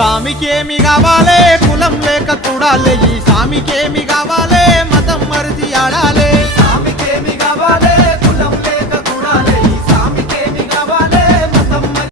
సామికేమి కావాలే కులం లేక కూడాలే ఈ సామికేమి కావాలే మతం మరిచి ఆడాలే